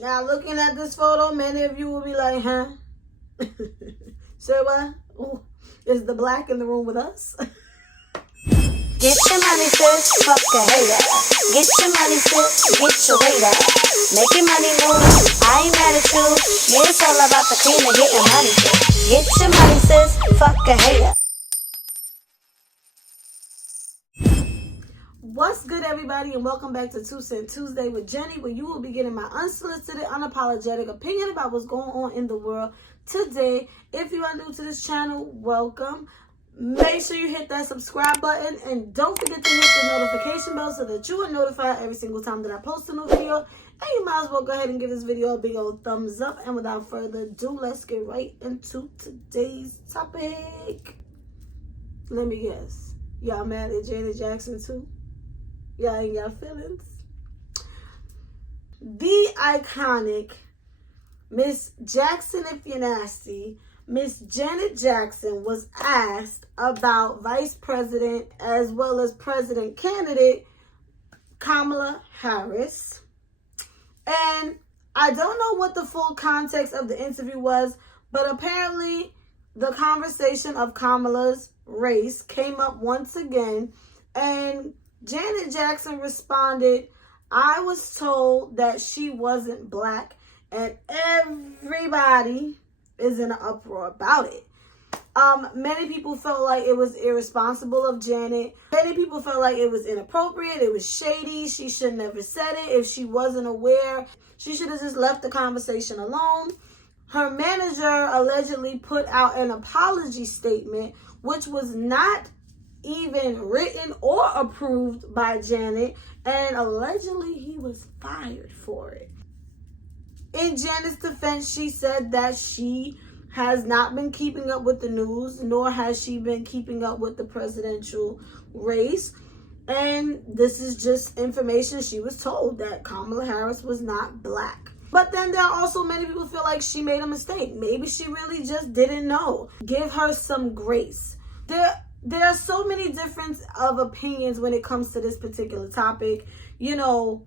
Now, looking at this photo, many of you will be like, huh? So what? Ooh, is the black in the room with us? Get your money, sis, fuck a hater. Get your money, sis, get your weight up. Making money move, I ain't mad at you. Yeah, it's all about the cream and getting money, sis. Get your money, sis, fuck a hater. What's good, everybody, and welcome back to 2 Cent Tuesday with Jenny, where you will be getting my unsolicited, unapologetic opinion about what's going on in the world today. If you are new to this channel, welcome. Make sure you hit that subscribe button and don't forget to hit the notification bell so that you are notified every single time that I post a new video. And you might as well go ahead and give this video a big old thumbs up. And without further ado, let's get right into today's topic. Let me guess. Y'all mad at Janet Jackson too? Y'all ain't got feelings? The iconic Miss Jackson, if you're nasty, Miss Janet Jackson was asked about Vice President as well as President candidate Kamala Harris. And I don't know what the full context of the interview was, but apparently the conversation of Kamala's race came up once again, and Janet Jackson responded, "I was told that she wasn't black," and everybody is in an uproar about it. Many people felt like it was irresponsible of Janet. Many people felt like it was inappropriate. It was shady. She should never said it. If she wasn't aware, she should have just left the conversation alone. Her manager allegedly put out an apology statement, which was not even written or approved by Janet, and allegedly he was fired for it. In Janet's defense, she said that she has not been keeping up with the news, nor has she been keeping up with the presidential race, and this is just information she was told, that Kamala Harris was not black. But then there are also many people feel like she made a mistake. Maybe she really just didn't know. Give her some grace. There are so many different of opinions when it comes to this particular topic. You know,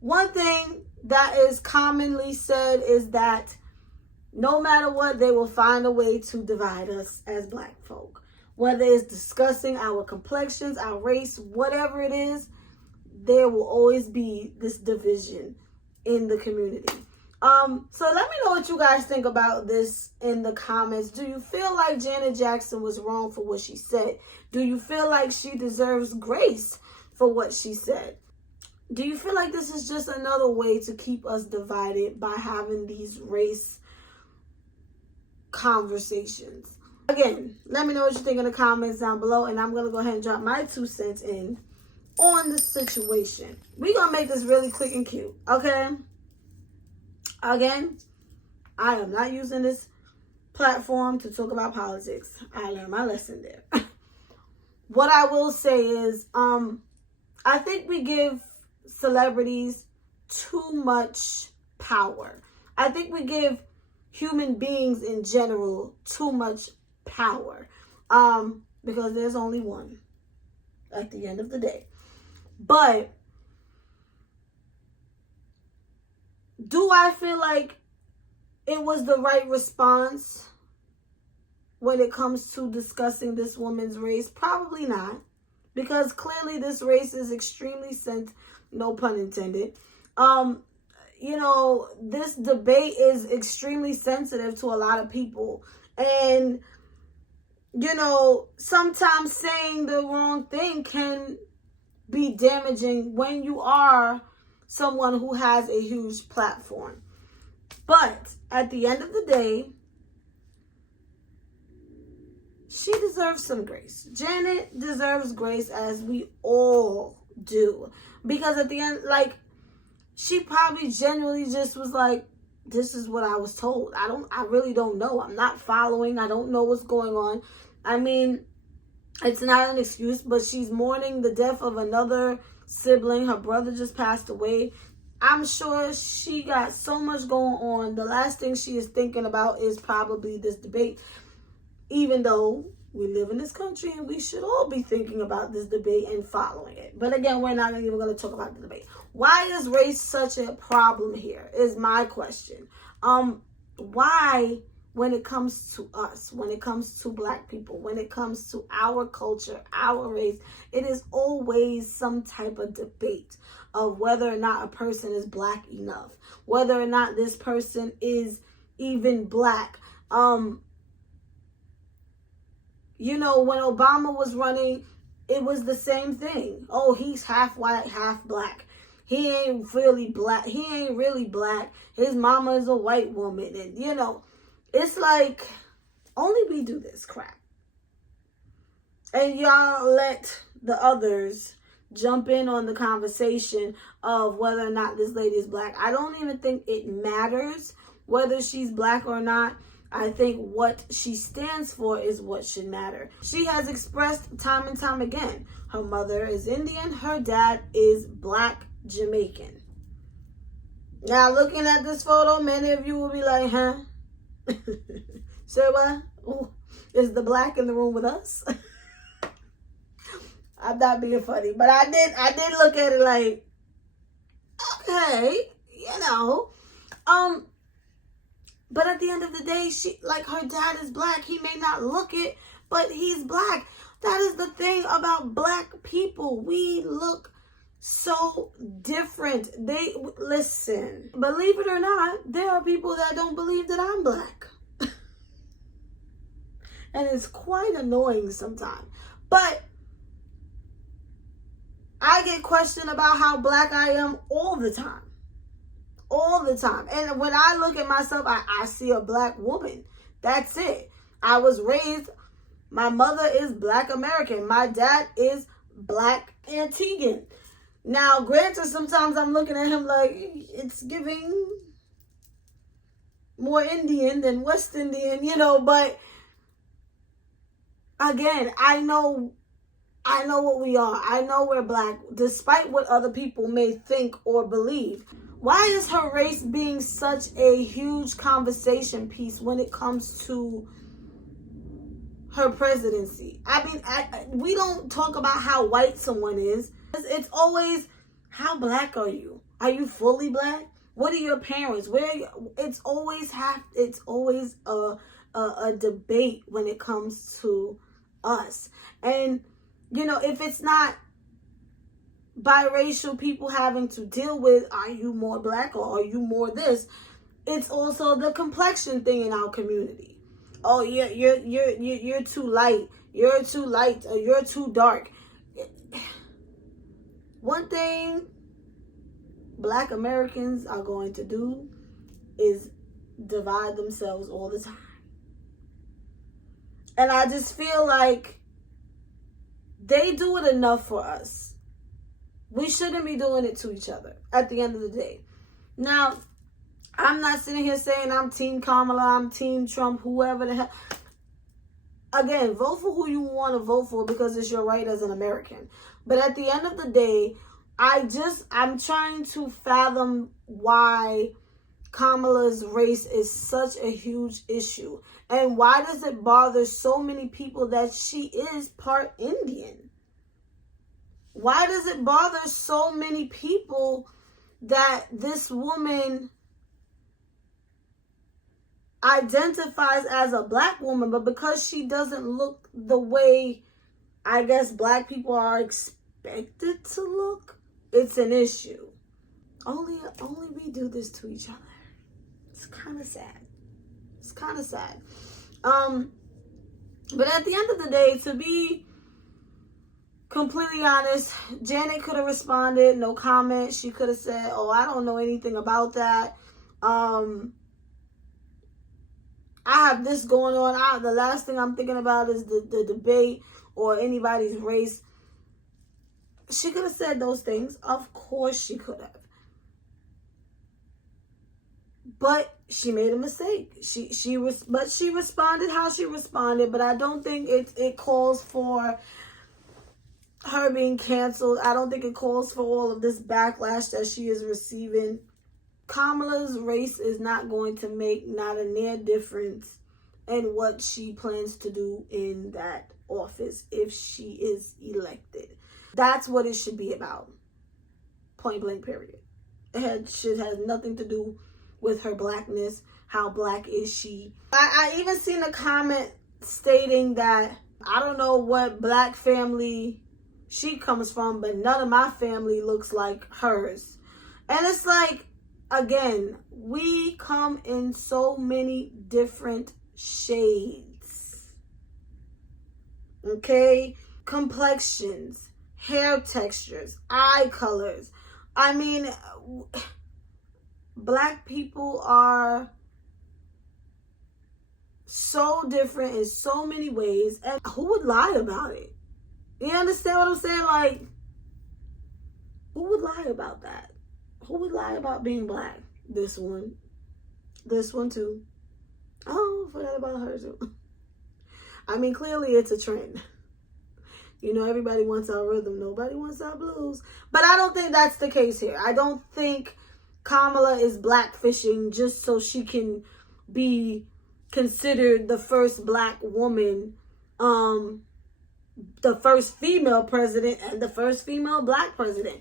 one thing that is commonly said is that no matter what, they will find a way to divide us as black folk. Whether it's discussing our complexions, our race, whatever it is, there will always be this division in the community. So let me know what you guys think about this in the comments. Do you feel like Janet Jackson was wrong for what she said? Do you feel like she deserves grace for what she said? Do you feel like this is just another way to keep us divided by having these race conversations? Again, let me know what you think in the comments down below, and I'm going to go ahead and drop my 2 cents in on the situation. We're going to make this really quick and cute, okay? Again, I am not using this platform to talk about politics. I learned my lesson there. What I will say is, I think we give celebrities too much power. I think we give human beings in general too much power, because there's only one at the end of the day. But do I feel like it was the right response when it comes to discussing this woman's race? Probably not, because clearly this race is extremely no pun intended. You know, this debate is extremely sensitive to a lot of people. And, you know, sometimes saying the wrong thing can be damaging when you are someone who has a huge platform. But at the end of the day, she deserves some grace. Janet deserves grace, as we all do. Because at the end, like, she probably genuinely just was like, this is what I was told. I really don't know. I'm not following. I don't know what's going on. I mean, it's not an excuse, but she's mourning the death of another sibling. Her brother just passed away. I'm sure she got so much going on. The last thing she is thinking about is probably this debate, even though We live in this country and we should all be thinking about this debate and following it. But again, we're not even going to talk about the debate. Why is race such a problem here is my question. Why, when it comes to us, when it comes to Black people, when it comes to our culture, our race, it is always some type of debate of whether or not a person is Black enough, whether or not this person is even Black. You know, when Obama was running, it was the same thing. Oh, he's half white, half Black. He ain't really Black. He ain't really Black. His mama is a white woman. And, you know, it's like, only we do this crap. And y'all let the others jump in on the conversation of whether or not this lady is Black. I don't even think it matters whether she's Black or not. I think what she stands for is what should matter. She has expressed time and time again, her mother is Indian, her dad is Black Jamaican. Now, looking at this photo, many of you will be like, huh? Say what? Ooh, is the Black in the room with us? I'm not being funny, but I did look at it like, okay, you know. But at the end of the day, her dad is Black. He may not look it, but he's Black. That is the thing about Black people. We look so different. Listen, believe it or not, there are people that don't believe that I'm Black. And it's quite annoying sometimes. But I get questioned about how Black I am all the time. All the time. And when I look at myself, I see a Black woman. That's it. I was raised, my mother is Black American. My dad is Black Antiguan. Now, granted, sometimes I'm looking at him like, it's giving more Indian than West Indian, you know, but again, I know what we are. I know we're Black, despite what other people may think or believe. Why is her race being such a huge conversation piece when it comes to her presidency? I mean, we don't talk about how white someone is. It's always, how Black are you? Are you fully Black? What are your parents? Where are you? It's always a debate when it comes to us. And, you know, if it's not biracial people having to deal with, are you more Black or are you more this? It's also the complexion thing in our community. Oh, you're too light. You're too light. Or you're too dark. One thing Black Americans are going to do is divide themselves all the time. And I just feel like they do it enough for us. We shouldn't be doing it to each other at the end of the day. Now, I'm not sitting here saying I'm Team Kamala, I'm Team Trump, whoever the hell. Again, vote for who you want to vote for because it's your right as an American. But at the end of the day, I'm trying to fathom why Kamala's race is such a huge issue. And why does it bother so many people that she is part Indian? Why does it bother so many people that this woman identifies as a Black woman, but because she doesn't look the way I guess Black people are expected to look, it's an issue. Only we do this to each other. It's kind of sad. It's kind of sad. But at the end of the day, to be completely honest, Janet could have responded, no comment. She could have said, oh, I don't know anything about that. I have this going on. The last thing I'm thinking about is the debate or anybody's race. She could have said those things. Of course she could have. But she made a mistake. She responded how she responded, but I don't think it calls for her being canceled. I don't think it calls for all of this backlash that she is receiving. Kamala's race is not going to make not a near difference and what she plans to do in that office if she is elected. That's what it should be about. Point blank, period. Shit has nothing to do with her blackness. How black is she? I even seen a comment stating that I don't know what black family she comes from, but none of my family looks like hers. And it's like, again, we come in so many different shades. Okay? Complexions, hair textures, eye colors. I mean, black people are so different in so many ways, and who would lie about it? You understand what I'm saying? Like, who would lie about that? Who would lie about being black? This one too. Oh, I forgot about her too. I mean, clearly it's a trend. You know, everybody wants our rhythm, nobody wants our blues. But I don't think that's the case here. I don't think Kamala is blackfishing just so she can be considered the first black woman, the first female president, and the first female black president.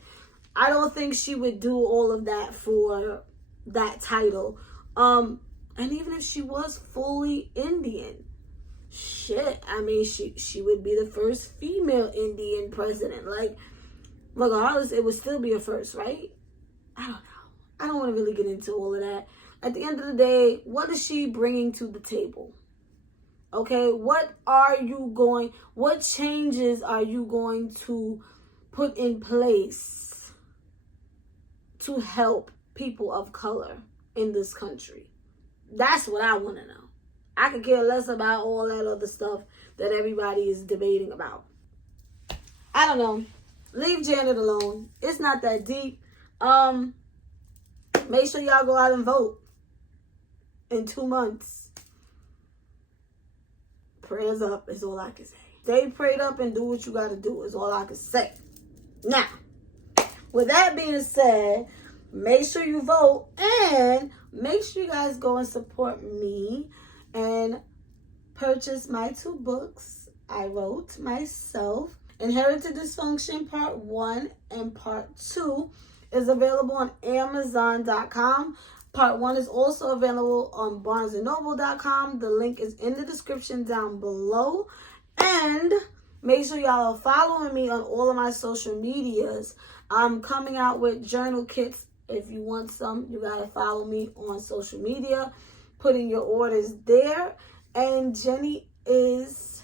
I don't think she would do all of that for that title. And even if she was fully Indian, shit, I mean, she would be the first female Indian president. Like, regardless, it would still be a first, right? I don't know. I don't want to really get into all of that. At the end of the day, what is she bringing to the table? Okay, what changes are you going to put in place to help people of color in this country? That's what I want to know. I could care less about all that other stuff that everybody is debating about. I don't know. Leave Janet alone. It's not that deep. Make sure y'all go out and vote in 2 months. Prayers up is all I can say. Stay prayed up and do what you got to do is all I can say. Now, with that being said, make sure you vote and make sure you guys go and support me and purchase my 2 books I wrote myself. Inherited Dysfunction Part 1 and Part 2 is available on Amazon.com. Part 1 is also available on BarnesandNoble.com. The link is in the description down below. And make sure y'all are following me on all of my social medias. I'm coming out with journal kits. If you want some, you gotta follow me on social media. Put in your orders there. And Jenny is